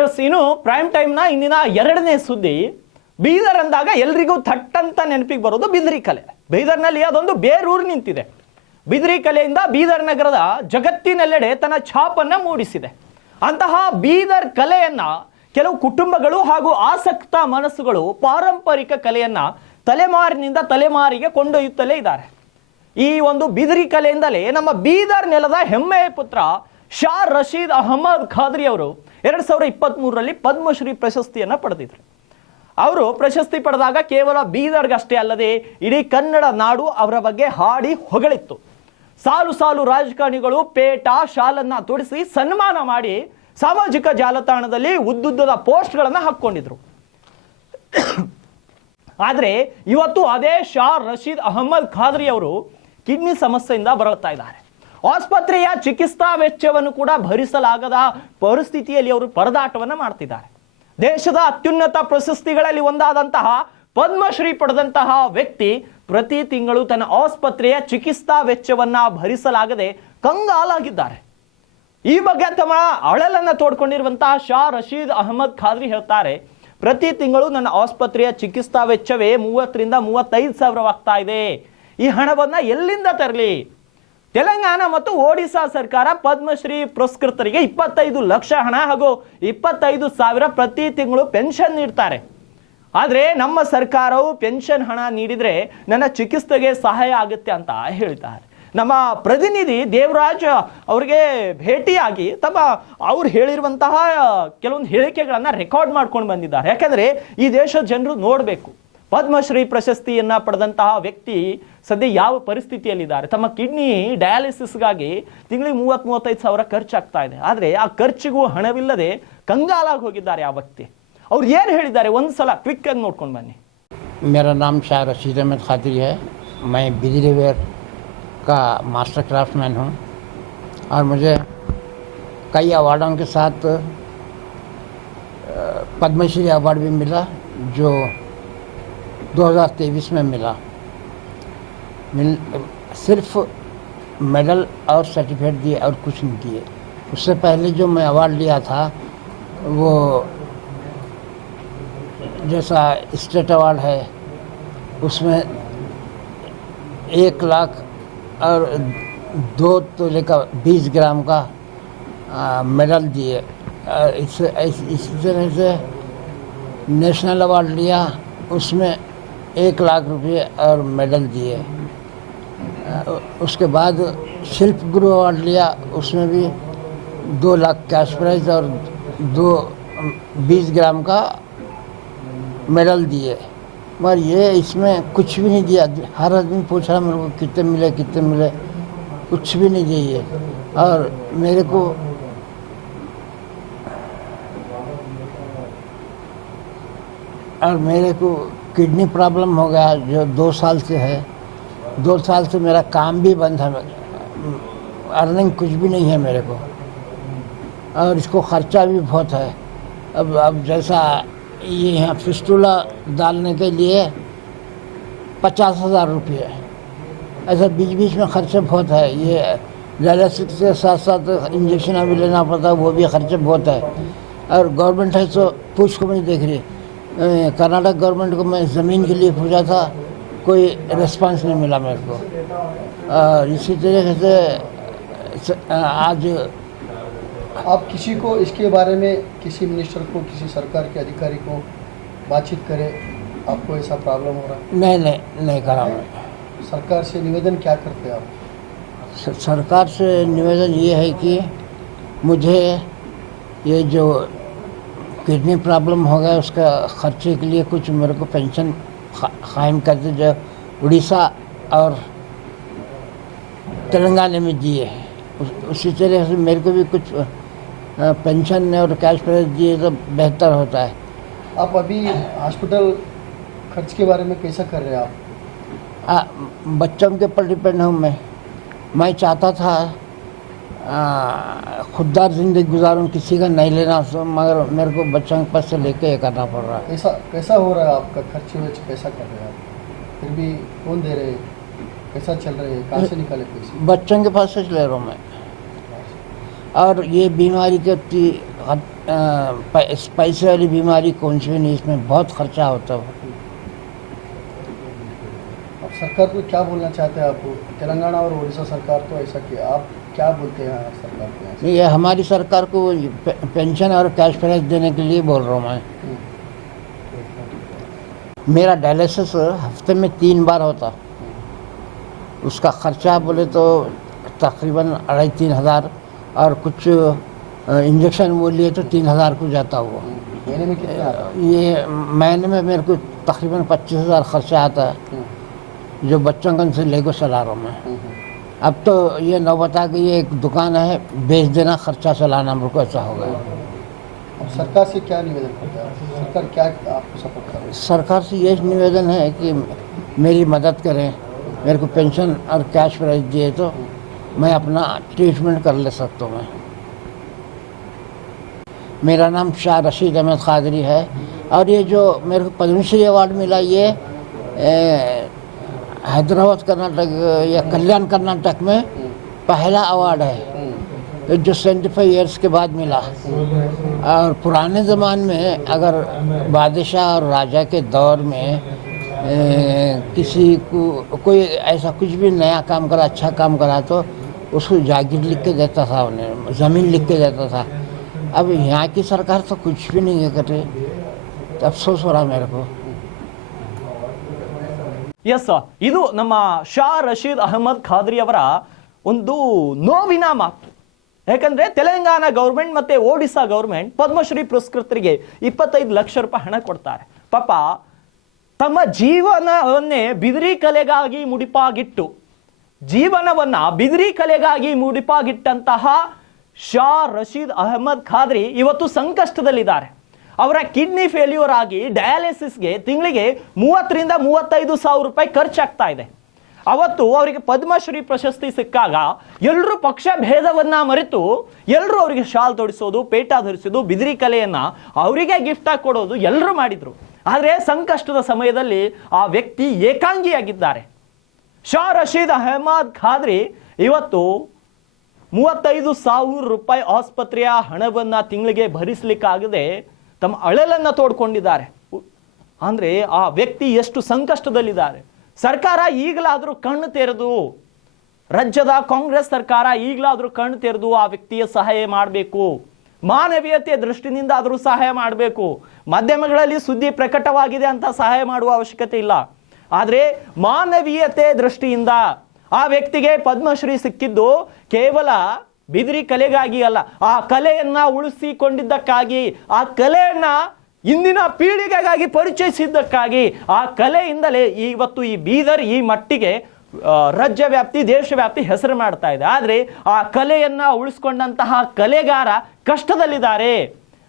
S, ಇನ್ನು prime ಟೈಮ್ನ ಇಂದಿನ ಎರಡನೇ ಸುದ್ದಿ. ಬೀದರ್ ಅಂದಾಗ ಎಲ್ರಿಗೂ ಥಟ್ ಅಂತ ನೆನಪಿಗೆ ಬರೋದು ಬಿದಿರಿ ಕಲೆ. ಬೀದರ್ನಲ್ಲಿ ಅದೊಂದು ಬೇರೂರು ನಿಂತಿದೆ. ಬಿದಿರಿ ಕಲೆಯಿಂದ ಬೀದರ್ ನಗರದ ಜಗತ್ತಿನೆಲ್ಲೆಡೆ ತನ್ನ ಛಾಪನ್ನ ಮೂಡಿಸಿದೆ. ಅಂತಹ ಬೀದರ್ ಕಲೆಯನ್ನ ಕೆಲವು ಕುಟುಂಬಗಳು ಹಾಗೂ ಆಸಕ್ತ ಮನಸ್ಸುಗಳು ಪಾರಂಪರಿಕ ಕಲೆಯನ್ನ ತಲೆಮಾರಿನಿಂದ ತಲೆಮಾರಿಗೆ ಕೊಂಡೊಯ್ಯುತ್ತಲೇ ಇದ್ದಾರೆ. ಈ ಒಂದು ಬಿದಿರಿ ಕಲೆಯಿಂದಲೇ ನಮ್ಮ ಬೀದರ್ ನೆಲದ ಹೆಮ್ಮೆಯ ಪುತ್ರ ಶಾ ರಶೀದ್ ಅಹಮದ್ ಖಾದ್ರಿ ಅವರು 2023ರಲ್ಲಿ ಪದ್ಮಶ್ರೀ ಪ್ರಶಸ್ತಿಯನ್ನು ಪಡೆದಿದ್ರು. ಅವರು ಪ್ರಶಸ್ತಿ ಪಡೆದಾಗ ಕೇವಲ ಬೀದರ್ಗಷ್ಟೇ ಅಲ್ಲದೆ ಇಡೀ ಕನ್ನಡ ನಾಡು ಅವರ ಬಗ್ಗೆ ಹಾಡಿ ಹೊಗಳಿತ್ತು. ಸಾಲು ಸಾಲು ರಾಜಕಾರಣಿಗಳು ಪೇಟ ಶಾಲನ್ನ ತೊಡಿಸಿ ಸನ್ಮಾನ ಮಾಡಿ ಸಾಮಾಜಿಕ ಜಾಲತಾಣದಲ್ಲಿ ಉದ್ದುದ್ದದ ಪೋಸ್ಟ್ಗಳನ್ನು ಹಾಕೊಂಡಿದ್ರು. ಆದರೆ ಇವತ್ತು ಅದೇ ಶಾ ರಶೀದ್ ಅಹಮದ್ ಖಾದ್ರಿ ಅವರು ಕಿಡ್ನಿ ಸಮಸ್ಯೆಯಿಂದ ಬಳಲ್ತಾ ಇದ್ದಾರೆ. ಆಸ್ಪತ್ರೆಯ ಚಿಕಿತ್ಸಾ ವೆಚ್ಚವನ್ನು ಕೂಡ ಭರಿಸಲಾಗದ ಪರಿಸ್ಥಿತಿಯಲ್ಲಿ ಅವರು ಪರದಾಟವನ್ನು ಮಾಡ್ತಿದ್ದಾರೆ. ದೇಶದ ಅತ್ಯುನ್ನತ ಪ್ರಶಸ್ತಿಗಳಲ್ಲಿ ಒಂದಾದಂತಹ ಪದ್ಮಶ್ರೀ ಪಡೆದಂತಹ ವ್ಯಕ್ತಿ ಪ್ರತಿ ತಿಂಗಳು ತನ್ನ ಆಸ್ಪತ್ರೆಯ ಚಿಕಿತ್ಸಾ ವೆಚ್ಚವನ್ನ ಭರಿಸಲಾಗದೆ ಕಂಗಾಲಾಗಿದ್ದಾರೆ. ಈ ಬಗ್ಗೆ ತಮ್ಮ ಅಳಲನ್ನು ತೋಡ್ಕೊಂಡಿರುವಂತಹ ಶಾ ರಶೀದ್ ಅಹಮದ್ ಖಾದ್ರಿ ಹೇಳ್ತಾರೆ, ಪ್ರತಿ ತಿಂಗಳು ನನ್ನ ಆಸ್ಪತ್ರೆಯ ಚಿಕಿತ್ಸಾ ವೆಚ್ಚವೇ 30 ರಿಂದ 35 ಸಾವಿರವಾಗ್ತಾ ಇದೆ. ಈ ಹಣವನ್ನ ಎಲ್ಲಿಂದ ತರಲಿ? ತೆಲಂಗಾಣ ಮತ್ತು ಒಡಿಶಾ ಸರ್ಕಾರ ಪದ್ಮಶ್ರೀ ಪುರಸ್ಕೃತರಿಗೆ 25 ಲಕ್ಷ ಹಣ ಹಾಗೂ 25,000 ಪ್ರತಿ ತಿಂಗಳು ಪೆನ್ಷನ್ ನೀಡ್ತಾರೆ. ಆದರೆ ನಮ್ಮ ಸರ್ಕಾರವು ಪೆನ್ಷನ್ ಹಣ ನೀಡಿದರೆ ನನ್ನ ಚಿಕಿತ್ಸೆಗೆ ಸಹಾಯ ಆಗುತ್ತೆ ಅಂತ ಹೇಳ್ತಾರೆ. ನಮ್ಮ ಪ್ರತಿನಿಧಿ ದೇವರಾಜ್ ಅವರಿಗೆ ಭೇಟಿಯಾಗಿ ಅವ್ರು ಹೇಳಿರುವಂತಹ ಕೆಲವೊಂದು ಹೇಳಿಕೆಗಳನ್ನು ರೆಕಾರ್ಡ್ ಮಾಡ್ಕೊಂಡು ಬಂದಿದ್ದಾರೆ. ಯಾಕಂದರೆ ಈ ದೇಶದ ಜನರು ನೋಡಬೇಕು, ಪದ್ಮಶ್ರೀ ಪ್ರಶಸ್ತಿಯನ್ನ ಪಡೆದಂತಹ ವ್ಯಕ್ತಿ ಸದ್ಯ ಯಾವ ಪರಿಸ್ಥಿತಿಯಲ್ಲಿದ್ದಾರೆ. ತಮ್ಮ ಕಿಡ್ನಿ ಡಯಾಲಿಸಿಸ್ಗಾಗಿ ತಿಂಗಳಿಗೆ 30-35 ಸಾವಿರ ಖರ್ಚಾಗ್ತಾ ಇದೆ. ಆದರೆ ಆ ಖರ್ಚಿಗೂ ಹಣವಿಲ್ಲದೆ ಕಂಗಾಲಾಗಿ ಹೋಗಿದ್ದಾರೆ ಆ ವ್ಯಕ್ತಿ. ಅವ್ರು ಏನು ಹೇಳಿದ್ದಾರೆ ಒಂದ್ಸಲ ಕ್ವಿಕ್ ಆಗಿ ನೋಡ್ಕೊಂಡು ಬನ್ನಿ. मेरा नाम शाह रशीद अहमद खादरी है। मैं बिजली वेयर का मास्टर क्राफ्टमैन हूँ और मुझे कई अवार्डों के साथ पद्मश्री अवार्ड भी मिला, जो 2023 में मिला। सिर्फ मेडल और सर्टिफिकेट दिए और कुछ नहीं दिए। उससे पहले जो मैं अवार्ड लिया था वो जैसा स्टेट अवार्ड है उसमें 1 लाख और 2 तोले का 20 ग्राम का मेडल दिए। इसी तरह से नेशनल अवार्ड लिया, उसमें 1 लाख रुपये और मेडल दिए। उसके बाद शिल्प गुरु अवार्ड लिया, उसमें भी 2 लाख कैश प्राइज और 20 ग्राम का मेडल दिए। मगर ये इसमें कुछ भी नहीं दिया। हर आदमी पूछ रहा मेरे को कितने मिले, कुछ भी नहीं दिए। और मेरे को किडनी प्रॉब्लम हो गया जो 2 साल से है। 2 साल से मेरा काम भी बंद है, अर्निंग कुछ भी नहीं है मेरे को, और इसको खर्चा भी बहुत है। अब जैसा ये यहाँ फिस्टूला डालने के लिए 50,000 रुपये, ऐसा बीच बीच में खर्चे बहुत है। ये डायलिसिस के साथ साथ इंजेक्शन भी लेना पड़ता है, वो भी खर्चे बहुत है। और गवर्नमेंट है तो पूछ को नहीं देख रही। कर्नाटक गवर्नमेंट को मैं ज़मीन के लिए पूछा था, कोई रिस्पांस नहीं मिला मेरे को। और इसी तरीके से आज आप किसी को इसके बारे में, किसी मिनिस्टर को, किसी सरकार के अधिकारी को बातचीत करें, आपको ऐसा प्रॉब्लम हो रहा है? नहीं करा मैं। सरकार से निवेदन क्या करते हैं आप? सरकार से निवेदन ये है कि मुझे ये जो किडनी प्रॉब्लम हो गया उसका खर्चे के लिए कुछ मेरे को पेंशन कायम करते, जो उड़ीसा और तेलंगाना में दिए। उसी तरह से मेरे को भी कुछ पेंशन और कैश प्राइज दिए तो बेहतर होता है। आप अभी हॉस्पिटल खर्च के बारे में कैसा कर रहे हैं आप? बच्चों के ऊपर डिपेंड हूँ मैं चाहता था खुददार ज़िंदगी गुजारूँ, किसी का नहीं लेना, मगर मेरे को बच्चों के पास से लेके ये करना पड़ रहा है। कैसा हो रहा है आपका खर्च वर्च, कैसा कर रहे हैं आप? फिर भी कौन दे रहे हैं? कैसा चल रहे हैं? कहाँ से निकाले पैसे? बच्चों के पास से ले रहा हूँ मैं। और ये बीमारी के पैसे वाली बीमारी कौन सी भी नहीं, इसमें बहुत खर्चा होता है। अब सरकार को क्या बोलना चाहते हैं आप? तेलंगाना और उड़ीसा सरकार तो ऐसा किया, आप क्या बोलते हैं सरकार को यहाँ से? ये हमारी सरकार को पेंशन और कैश प्राइज देने के लिए बोल रहा हूँ मैं। मेरा डायलिसिस हफ्ते में 3 बार होता, उसका खर्चा बोले तो तकरीबन 2,500-3 हज़ार, और कुछ इंजेक्शन वो लिए तो 3,000 को जाता हुआ। महीने में कितना आता है? ये महीने में मेरे को तकरीबन 25,000 खर्चा आता है, जो बच्चों से लेकर चला रहा हूँ मैं। अब तो ये नौबत आ गई, एक दुकान है, बेच देना, खर्चा चलाना मेरे को ऐसा हो गया। अब सरकार से क्या निवेदन करते हैं? सरकार क्या आपको सपोर्ट कर रही है? सरकार से ये निवेदन है कि मेरी मदद करें, मेरे को पेंशन और कैश प्राइज दिए तो मैं अपना ट्रीटमेंट कर ले सकता हूँ मैं। मेरा नाम शाह रशीद अहमद खादरी है, और ये जो मेरे को पद्मश्री अवार्ड मिला, ये हैदराबाद कर्नाटक या कल्याण कर्नाटक में पहला अवार्ड है, जो 75 ईयर्स के बाद मिला। और पुराने ज़माने में अगर बादशाह और राजा के दौर में किसी को कोई ऐसा कुछ भी नया काम करा, अच्छा काम करा, तो उसको जागीर लिख के देता था, उन्हें ज़मीन लिख के देता था। अब यहाँ की सरकार तो कुछ भी नहीं है कर रही, तो अफसोस हो रहा मेरे को। ಎಸ್, ಇದು ನಮ್ಮ ಶಾ ರಶೀದ್ ಅಹಮದ್ ಖಾದ್ರಿ ಅವರ ಒಂದು ನೋವಿನ ಮಾತು. ಯಾಕಂದ್ರೆ ತೆಲಂಗಾಣ ಗೌರ್ಮೆಂಟ್ ಮತ್ತೆ ಒಡಿಶಾ ಗೌರ್ಮೆಂಟ್ ಪದ್ಮಶ್ರೀ ಪುರಸ್ಕೃತರಿಗೆ 25 ಲಕ್ಷ ರೂಪಾಯಿ ಹಣ ಕೊಡ್ತಾರೆ. ಪಾಪ ತಮ್ಮ ಜೀವನವನ್ನೇ ಬಿದಿರಿ ಕಲೆಗಾಗಿ ಮುಡಿಪಾಗಿಟ್ಟಂತಹ ಶಾ ರಶೀದ್ ಅಹಮದ್ ಖಾದ್ರಿ ಇವತ್ತು ಸಂಕಷ್ಟದಲ್ಲಿದ್ದಾರೆ. ಅವರ ಕಿಡ್ನಿ ಫೇಲ್ಯೂರ್ ಆಗಿ ಡಯಾಲಿಸಿಸ್ಗೆ ತಿಂಗಳಿಗೆ 30,000-35,000 ರೂಪಾಯಿ ಖರ್ಚಾಗ್ತಾ ಇದೆ. ಅವತ್ತು ಅವರಿಗೆ ಪದ್ಮಶ್ರೀ ಪ್ರಶಸ್ತಿ ಸಿಕ್ಕಾಗ ಎಲ್ಲರೂ ಪಕ್ಷ ಭೇದವನ್ನ ಮರೆತು ಎಲ್ಲರೂ ಅವರಿಗೆ ಶಾಲ್ ತೊಡಿಸೋದು, ಪೇಟ ಧರಿಸೋದು, ಬಿದಿರಿ ಕಲೆಯನ್ನ ಅವರಿಗೆ ಗಿಫ್ಟ್ ಆಗಿ ಕೊಡೋದು ಎಲ್ಲರೂ ಮಾಡಿದ್ರು. ಆದರೆ ಸಂಕಷ್ಟದ ಸಮಯದಲ್ಲಿ ಆ ವ್ಯಕ್ತಿ ಏಕಾಂಗಿಯಾಗಿದ್ದಾರೆ. ಶಾ ರಶೀದ್ ಅಹಮದ್ ಖಾದ್ರಿ ಇವತ್ತು 35,000 ರೂಪಾಯಿ ಆಸ್ಪತ್ರೆಯ ಹಣವನ್ನ ತಿಂಗಳಿಗೆ ಭರಿಸಲಿಕ್ಕಾಗದೆ ತಮ್ಮ ಅಳಲನ್ನ ತೋಡ್ಕೊಂಡಿದ್ದಾರೆ. ಅಂದ್ರೆ ಆ ವ್ಯಕ್ತಿ ಎಷ್ಟು ಸಂಕಷ್ಟದಲ್ಲಿದ್ದಾರೆ. ಸರ್ಕಾರ ಈಗಲಾದರೂ ಕಣ್ಣು ತೆರೆದು, ರಾಜ್ಯದ ಕಾಂಗ್ರೆಸ್ ಸರ್ಕಾರ ಈಗಲಾದರೂ ಕಣ್ಣು ತೆರೆದು ಆ ವ್ಯಕ್ತಿಯ ಸಹಾಯ ಮಾಡಬೇಕು. ಮಾನವೀಯತೆಯ ದೃಷ್ಟಿನಿಂದ ಆದರೂ ಸಹಾಯ ಮಾಡಬೇಕು. ಮಾಧ್ಯಮಗಳಲ್ಲಿ ಸುದ್ದಿ ಪ್ರಕಟವಾಗಿದೆ ಅಂತ ಸಹಾಯ ಮಾಡುವ ಅವಶ್ಯಕತೆ ಇಲ್ಲ. ಆದರೆ ಮಾನವೀಯತೆ ದೃಷ್ಟಿಯಿಂದ ಆ ವ್ಯಕ್ತಿಗೆ ಪದ್ಮಶ್ರೀ ಸಿಕ್ಕಿದ್ದು ಕೇವಲ ಬಿದಿರಿ ಕಲೆಗಾಗಿ ಅಲ್ಲ, ಆ ಕಲೆಯನ್ನ ಉಳಿಸಿಕೊಂಡಿದ್ದಕ್ಕಾಗಿ, ಆ ಕಲೆಯನ್ನ ಇಂದಿನ ಪೀಳಿಗೆಗಾಗಿ ಪರಿಚಯಿಸಿದ್ದಕ್ಕಾಗಿ, ಆ ಕಲೆಯಿಂದಲೇ ಇವತ್ತು ಈ ಬೀದರ್ ಈ ಮಟ್ಟಿಗೆ ರಾಜ್ಯವ್ಯಾಪ್ತಿ ದೇಶವ್ಯಾಪ್ತಿ ಹೆಸರು ಮಾಡ್ತಾ ಇದೆ. ಆದರೆ ಆ ಕಲೆಯನ್ನ ಉಳಿಸ್ಕೊಂಡಂತಹ ಕಲೆಗಾರ ಕಷ್ಟದಲ್ಲಿದ್ದಾರೆ.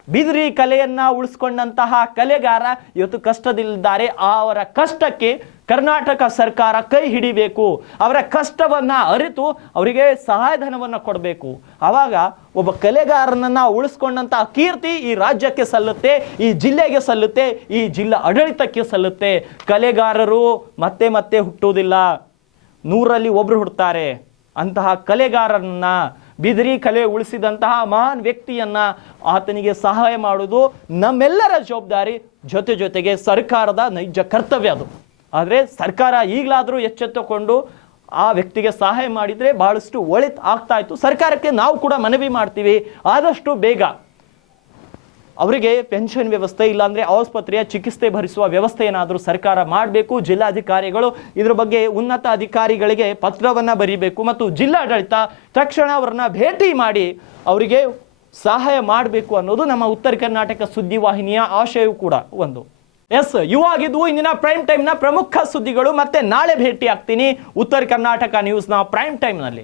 ಬಿದಿರಿ ಕಲೆಯನ್ನ ಉಳಿಸ್ಕೊಂಡಂತಹ ಕಲೆಗಾರ ಇವತ್ತು ಕಷ್ಟದಲ್ಲಿದ್ದಾರೆ. ಅವರ ಕಷ್ಟಕ್ಕೆ ಕರ್ನಾಟಕ ಸರ್ಕಾರ ಕೈ ಹಿಡಿಬೇಕು. ಅವರ ಕಷ್ಟವನ್ನ ಅರಿತು ಅವರಿಗೆ ಸಹಾಯಧನವನ್ನ ಕೊಡಬೇಕು. ಆವಾಗ ಒಬ್ಬ ಕಲೆಗಾರನನ್ನ ಉಳಿಸ್ಕೊಂಡಂತಹ ಕೀರ್ತಿ ಈ ರಾಜ್ಯಕ್ಕೆ ಸಲ್ಲುತ್ತೆ, ಈ ಜಿಲ್ಲೆಗೆ ಸಲ್ಲುತ್ತೆ, ಈ ಜಿಲ್ಲಾ ಆಡಳಿತಕ್ಕೆ ಸಲ್ಲುತ್ತೆ. ಕಲೆಗಾರರು ಮತ್ತೆ ಮತ್ತೆ ಹುಟ್ಟುವುದಿಲ್ಲ, 100ರಲ್ಲಿ ಒಬ್ರು ಹುಡ್ತಾರೆ. ಅಂತಹ ಕಲೆಗಾರನನ್ನ, ಬಿದಿರಿ ಕಲೆ ಉಳಿಸಿದಂತಹ ಮಹಾನ್ ವ್ಯಕ್ತಿಯನ್ನ ಆತನಿಗೆ ಸಹಾಯ ಮಾಡುವುದು ನಮ್ಮೆಲ್ಲರ ಜವಾಬ್ದಾರಿ, ಜೊತೆಗೆ ಸರ್ಕಾರದ ನೈಜ ಕರ್ತವ್ಯ ಅದು. ಆದರೆ ಸರ್ಕಾರ ಈಗಲಾದರೂ ಎಚ್ಚೆತ್ತುಕೊಂಡು ಆ ವ್ಯಕ್ತಿಗೆ ಸಹಾಯ ಮಾಡಿದರೆ ಬಹಳಷ್ಟು ಒಳಿತು ಆಗ್ತಾ ಇತ್ತು. ಸರ್ಕಾರಕ್ಕೆ ನಾವು ಕೂಡ ಮನವಿ ಮಾಡ್ತೀವಿ, ಆದಷ್ಟು ಬೇಗ ಅವರಿಗೆ ಪೆನ್ಷನ್ ವ್ಯವಸ್ಥೆ, ಇಲ್ಲಾಂದ್ರೆ ಆಸ್ಪತ್ರೆಯ ಚಿಕಿತ್ಸೆ ಭರಿಸುವ ವ್ಯವಸ್ಥೆ ಏನಾದರೂ ಸರ್ಕಾರ ಮಾಡಬೇಕು. ಜಿಲ್ಲಾಧಿಕಾರಿಗಳು ಇದ್ರ ಬಗ್ಗೆ ಉನ್ನತ ಅಧಿಕಾರಿಗಳಿಗೆ ಪತ್ರವನ್ನ ಬರೀಬೇಕು ಮತ್ತು ಜಿಲ್ಲಾಡಳಿತ ತಕ್ಷಣ ಅವರನ್ನ ಭೇಟಿ ಮಾಡಿ ಅವರಿಗೆ ಸಹಾಯ ಮಾಡಬೇಕು ಅನ್ನೋದು ನಮ್ಮ ಉತ್ತರ ಕರ್ನಾಟಕ ಸುದ್ದಿವಾಹಿನಿಯ ಆಶಯವೂ ಕೂಡ ಒಂದು. ಎಸ್, ಇವಾಗಿದ್ವು ಇಂದಿನ ಪ್ರೈಮ್ ಟೈಮ್ನ ಪ್ರಮುಖ ಸುದ್ದಿಗಳು. ಮತ್ತೆ ನಾಳೆ ಭೇಟಿ ಆಗ್ತೀನಿ ಉತ್ತರ ಕರ್ನಾಟಕ ನ್ಯೂಸ್ನ ಪ್ರೈಮ್ ಟೈಮ್ನಲ್ಲಿ.